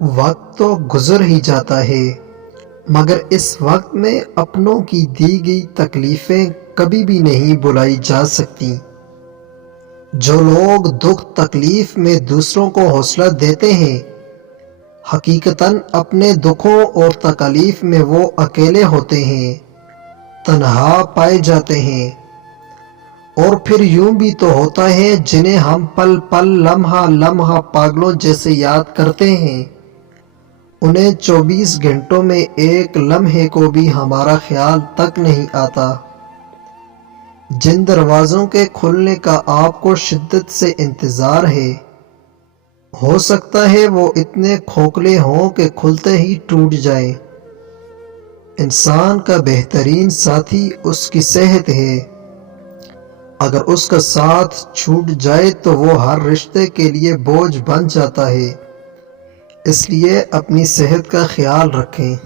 وقت تو گزر ہی جاتا ہے، مگر اس وقت میں اپنوں کی دی گئی تکلیفیں کبھی بھی نہیں بھلائی جا سکتی۔ جو لوگ دکھ تکلیف میں دوسروں کو حوصلہ دیتے ہیں، حقیقتاً اپنے دکھوں اور تکالیف میں وہ اکیلے ہوتے ہیں، تنہا پائے جاتے ہیں۔ اور پھر یوں بھی تو ہوتا ہے جنہیں ہم پل پل لمحہ لمحہ پاگلوں جیسے یاد کرتے ہیں، انہیں 24 گھنٹوں میں ایک لمحے کو بھی ہمارا خیال تک نہیں آتا۔ جن دروازوں کے کھلنے کا آپ کو شدت سے انتظار ہے، ہو سکتا ہے وہ اتنے کھوکھلے ہوں کہ کھلتے ہی ٹوٹ جائیں۔ انسان کا بہترین ساتھی اس کی صحت ہے۔ اگر اس کا ساتھ چھوٹ جائے تو وہ ہر رشتے کے لیے بوجھ بن جاتا ہے۔ اس لیے اپنی صحت کا خیال رکھیں۔